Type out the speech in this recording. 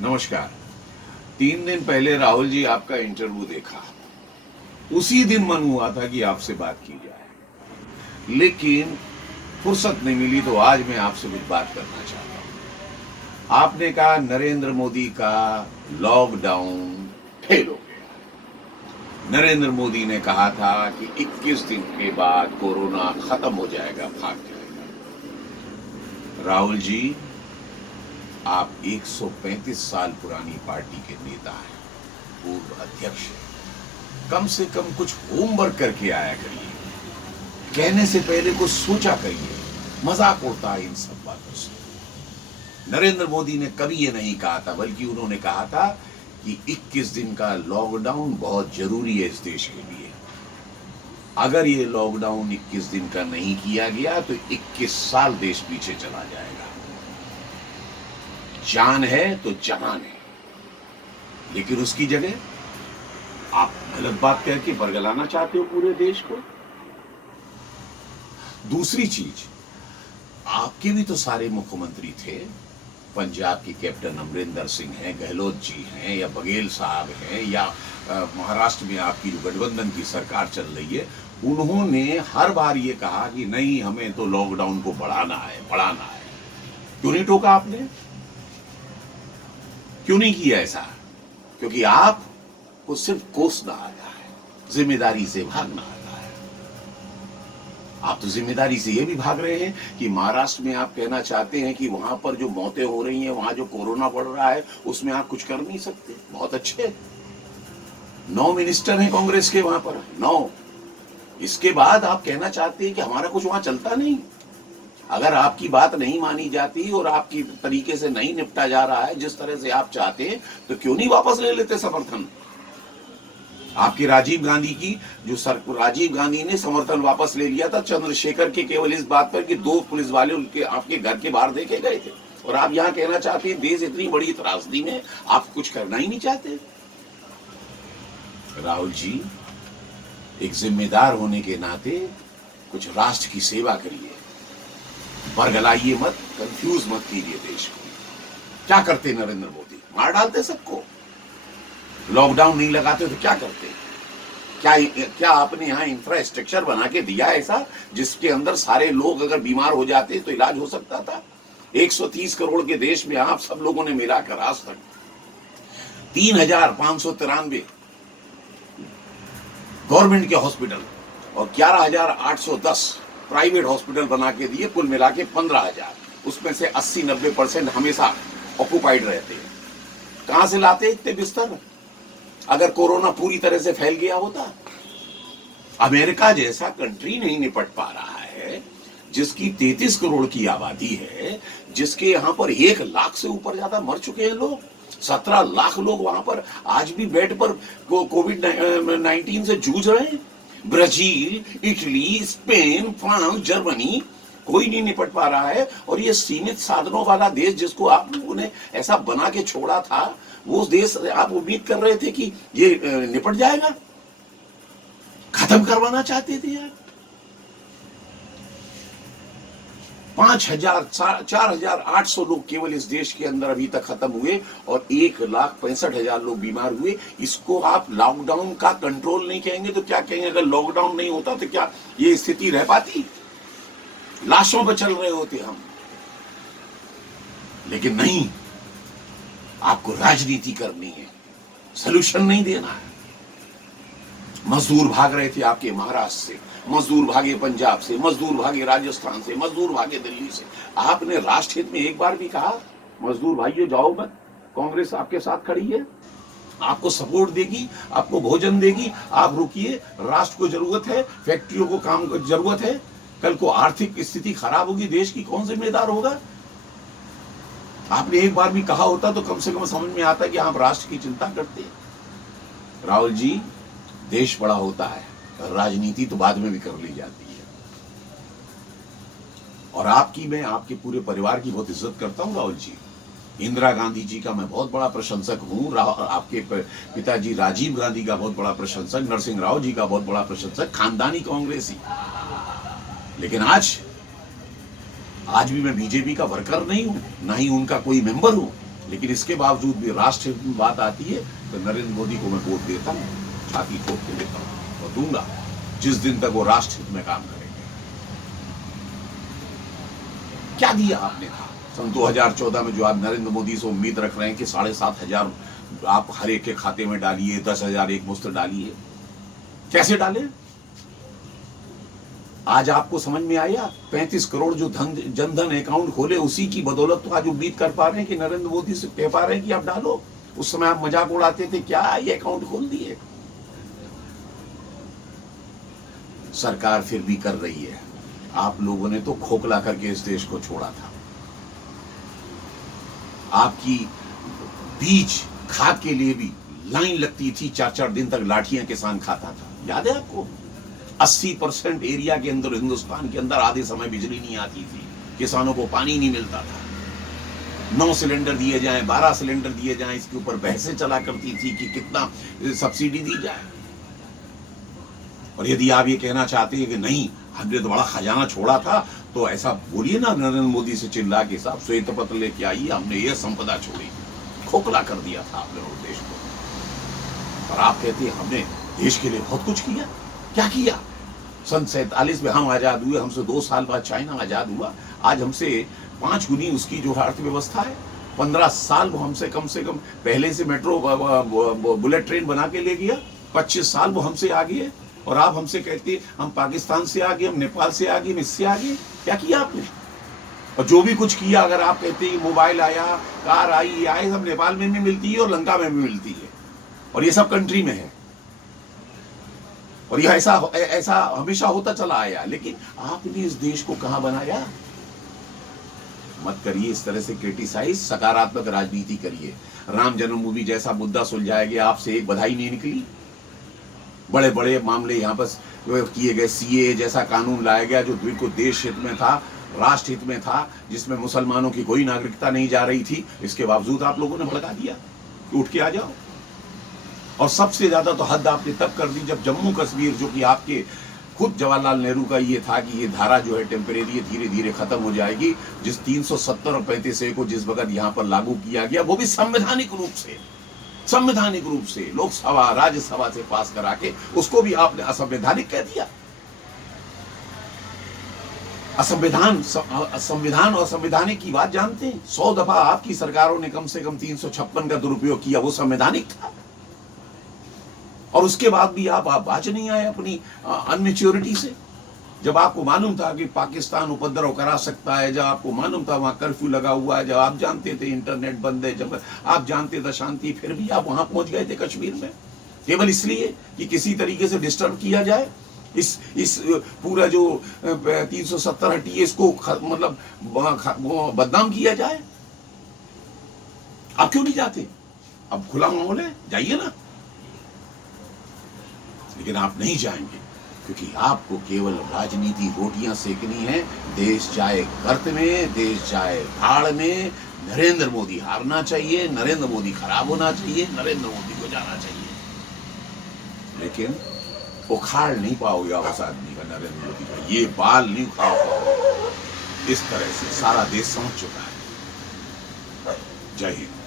नमस्कार। 3 दिन पहले राहुल जी आपका इंटरव्यू देखा। उसी दिन मन हुआ था कि आपसे बात की जाए, लेकिन फुर्सत नहीं मिली, तो आज मैं आपसे कुछ बात करना चाहता हूं। आपने कहा नरेंद्र मोदी का लॉकडाउन फेल हो गया। नरेंद्र मोदी ने कहा था कि 21 दिन के बाद कोरोना खत्म हो जाएगा, भाग जाएगा। राहुल जी, आप 135 साल पुरानी पार्टी के नेता हैं, पूर्व अध्यक्ष हैं। कम से कम कुछ होमवर्क करके आया करिए। कहने से पहले कुछ सोचा करिए। मजाक उड़ता है इन सब बातों से। नरेंद्र मोदी ने कभी ये नहीं कहा था, बल्कि उन्होंने कहा था कि 21 दिन का लॉकडाउन बहुत जरूरी है इस देश के लिए। अगर ये लॉकडाउन 21 दिन का नहीं किया गया तो 21 साल देश पीछे चला जाएगा। जान है तो जहान है, लेकिन उसकी जगह आप गलत बात करके बरगलाना चाहते हो पूरे देश को। दूसरी चीज, आपके भी तो सारे मुख्यमंत्री थे। पंजाब के कैप्टन अमरिंदर सिंह हैं, गहलोत जी हैं, या बघेल साहब हैं, या महाराष्ट्र में आपकी जो गठबंधन की सरकार चल रही है, उन्होंने हर बार ये कहा कि नहीं, हमें तो लॉकडाउन को बढ़ाना है। क्यों नहीं टोका आपने? क्यों नहीं किया ऐसा? क्योंकि आपको सिर्फ कोसना आता है, जिम्मेदारी से भागना आता है। आप तो जिम्मेदारी से ये भी भाग रहे हैं कि महाराष्ट्र में आप कहना चाहते हैं कि वहां पर जो मौतें हो रही हैं, वहां जो कोरोना बढ़ रहा है, उसमें आप कुछ कर नहीं सकते। बहुत अच्छे, 9 मिनिस्टर हैं कांग्रेस के वहां पर, 9। इसके बाद आप कहना चाहते हैं कि हमारा कुछ वहां चलता नहीं। अगर आपकी बात नहीं मानी जाती और आपकी तरीके से नहीं निपटा जा रहा है जिस तरह से आप चाहते हैं, तो क्यों नहीं वापस ले लेते समर्थन? आपके राजीव गांधी की राजीव गांधी ने समर्थन वापस ले लिया था चंद्रशेखर के, केवल इस बात पर कि 2 पुलिस वाले उनके आपके घर के बाहर देखे गए थे। और आप यहां कहना चाहते हैं देश इतनी बड़ी त्रासदी में आप कुछ करना ही नहीं चाहते। राहुल जी, एक जिम्मेदार होने के नाते कुछ राष्ट्र की सेवा करिए। बरगलाइए मत, कंफ्यूज मत कीजिए देश को। क्या करते नरेंद्र मोदी? मार डालते सबको। लॉकडाउन नहीं लगाते तो क्या करते? क्या आपने यहाँ इंफ्रास्ट्रक्चर बना के दिया ऐसा जिसके अंदर सारे लोग अगर बीमार हो जाते तो इलाज हो सकता था? 130 करोड़ के देश में आप सब लोगों ने मिलाकर आज तक 3,593 गवर्नमेंट के हॉस्पिटल और 11,810 प्राइवेट हॉस्पिटल बना के दिए, कुल मिला के 15,000। उसमें से 80-90% हमेशा ऑक्यूपाइड रहते हैं। कहां से लाते इतने बिस्तर? अगर कोरोना पूरी तरह से फैल गया होता? अमेरिका जैसा कंट्री नहीं निपट पा रहा है, जिसकी 33 करोड़ की आबादी है, जिसके यहां पर 1 लाख से ऊपर ज्यादा मर चुके हैं लोग, 17 लाख लोग वहां पर आज भी बेड पर कोविड-19 से जूझ रहे हैं। Brazil, Italy, Spain, France, Germany, कोई नहीं निपट पा रहा है। और ये सीमित साधनों वाला देश जिसको आप लोगों ने ऐसा बना के छोड़ा था, वो देश आप उम्मीद कर रहे थे कि ये निपट जाएगा? खत्म करवाना चाहते थे यार। 4,800 लोग केवल इस देश के अंदर अभी तक खत्म हुए और 1,65,000 लोग बीमार हुए। इसको आप लॉकडाउन का कंट्रोल नहीं कहेंगे तो क्या कहेंगे? अगर लॉकडाउन नहीं होता तो क्या ये स्थिति रह पाती? लाशों पर चल रहे होते हम। लेकिन नहीं, आपको राजनीति करनी है, सलूशन नहीं देना है। मजदूर भाग रहे थे आपके महाराष्ट्र से, मजदूर भागे पंजाब से, मजदूर भागे राजस्थान से, मजदूर भागे दिल्ली से। आपने राष्ट्र हित में एक बार भी कहा मजदूर भाइयों जाओ मत, कांग्रेस आपके साथ खड़ी है, आपको सपोर्ट देगी, आपको भोजन देगी, आप रुकिए, राष्ट्र को जरूरत है, फैक्ट्रियों को काम की जरूरत है। कल को आर्थिक स्थिति खराब होगी देश की, कौन जिम्मेदार होगा? आपने एक बार भी कहा होता तो कम से कम समझ में आता कि आप राष्ट्र की चिंता करते हैं। राहुल जी, देश बड़ा होता है, राजनीति तो बाद में भी कर ली जाती है। और मैं आपके पूरे परिवार की बहुत इज्जत करता हूं राहुल जी। इंदिरा गांधी जी का मैं बहुत बड़ा प्रशंसक हूं, आपके पिताजी राजीव गांधी का बहुत बड़ा प्रशंसक, नरसिंह राव जी का बहुत बड़ा प्रशंसक, खानदानी कांग्रेसी। लेकिन आज भी मैं बीजेपी का वर्कर नहीं हूं, ना ही उनका कोई मेंबर हूं। लेकिन इसके बावजूद भी राष्ट्र हित में बात आती है तो नरेंद्र मोदी को मैं वोट देता हूँ, छाती ठोक के देता हूँ और दूंगा जिस दिन तक वो राष्ट्र हित में काम करेंगे। क्या दिया आपने था सन 2014 में जो आप नरेंद्र मोदी से उम्मीद रख रहे हैं कि 7,500 आप हर एक के खाते में डालिए, 10,000 एक मुश्त डालिए, कैसे डाले? आज आपको समझ में आया? 35 करोड़ जो जनधन अकाउंट खोले उसी की बदौलत तो आज उम्मीद कर पा रहे हैं कि नरेंद्र मोदी से कह पा रहे हैं कि आप डालो। उस समय आप मजाक उड़ाते थे, क्या ये अकाउंट खोल दिए। सरकार फिर भी कर रही है। आप लोगों ने तो खोखला करके इस देश को छोड़ा था। आपकी बीज खाद के लिए भी लाइन लगती थी, 4-4 दिन तक लाठियां किसान खाता था, याद है आपको? 80% एरिया के अंदर, हिंदुस्तान के अंदर आधे समय बिजली नहीं आती थी, किसानों को पानी नहीं मिलता था। 9 सिलेंडर दिए जाएं, 12 सिलेंडर दिए जाएं, इसके ऊपर बहसें चला करती थी कि कितना सब्सिडी दी जाए। और यदि आप ये कहना चाहते हैं कि नहीं हमने तो बड़ा खजाना छोड़ा था, तो ऐसा बोलिए ना नरेंद्र मोदी से चिल्ला के, साहब श्वेत पत्र लेके आइए, हमने ये संपदा छोड़ी। खोखला कर दिया था आपने देश को। और आप कहते हैं हमने देश के लिए बहुत कुछ किया। क्या किया? सन 47 में हम आजाद हुए, हमसे 2 साल बाद चाइना आजाद हुआ। आज हमसे 5 गुनी उसकी जो अर्थव्यवस्था है। 15 साल वो हमसे कम पहले से मेट्रो बुलेट ट्रेन बना के ले गया। 25 साल वो हमसे आगे है। और आप हमसे कहते हम पाकिस्तान से आगे, हम नेपाल से आगे, हम इससे आगे। क्या किया आपने? और जो भी कुछ किया, अगर आप कहते हैं मोबाइल आया, कार आई, ये आए, सब नेपाल में भी मिलती है और लंका में भी मिलती है, और ये सब कंट्री में है। और यह ऐसा हमेशा होता चला आया। लेकिन आपने इस देश को कहां बनाया? मत करिए इस तरह से क्रिटिसाइज, सकारात्मक राजनीति करिए। राम जन्मभूमि जैसा मुद्दा सुलझाया गया, आपसे एक बधाई नहीं निकली। बड़े बड़े मामले यहाँ पर किए गए, सीए जैसा कानून लाया गया जो बिल्कुल देश हित में था, राष्ट्र हित में था, जिसमें मुसलमानों की कोई नागरिकता नहीं जा रही थी। इसके बावजूद आप लोगों ने भड़का दिया कि उठ के आ जाओ। और सबसे ज्यादा तो हद आपने तब कर दी जब जम्मू कश्मीर, जो कि आपके खुद जवाहरलाल नेहरू का ये था कि ये धारा जो है टेम्परेरी धीरे धीरे खत्म हो जाएगी, जिस 370 और 35A को जिस वक्त यहाँ पर लागू किया गया, वो भी संवैधानिक रूप से लोकसभा राज्यसभा से पास करा के उसको भी आपने असंवैधानिक कह दिया। संविधान और संवैधानिक की बात जानते हैं। 100 दफा आपकी सरकारों ने कम से कम 356 का दुरुपयोग किया, वो संवैधानिक था। और उसके बाद भी आप बाज नहीं आए अपनी अनमेच्योरिटी से। जब आपको मालूम था कि पाकिस्तान उपद्रव करा सकता है, जब आपको मालूम था वहां कर्फ्यू लगा हुआ है, जब आप जानते थे इंटरनेट बंद है, जब आप जानते थे शांति, फिर भी आप वहां पहुंच गए थे कश्मीर में, केवल इसलिए कि किसी तरीके से डिस्टर्ब किया जाए, इस पूरा जो 370 हटिए इसको मतलब बदनाम किया जाए। आप क्यों नहीं जाते? अब खुला माहौल है, जाइए ना। लेकिन आप नहीं जाएंगे क्योंकि आपको केवल राजनीति रोटियां सेकनी है। देश जाए गर्त में, देश जाए भाड़ में, नरेंद्र मोदी हारना चाहिए, नरेंद्र मोदी खराब होना चाहिए, नरेंद्र मोदी को जाना चाहिए। लेकिन उखाड़ नहीं पाओगे आप उस आदमी का, नरेंद्र मोदी का ये बाल नहीं उखाड़ पाओगे। इस तरह से सारा देश समझ चुका है। जय हिंद।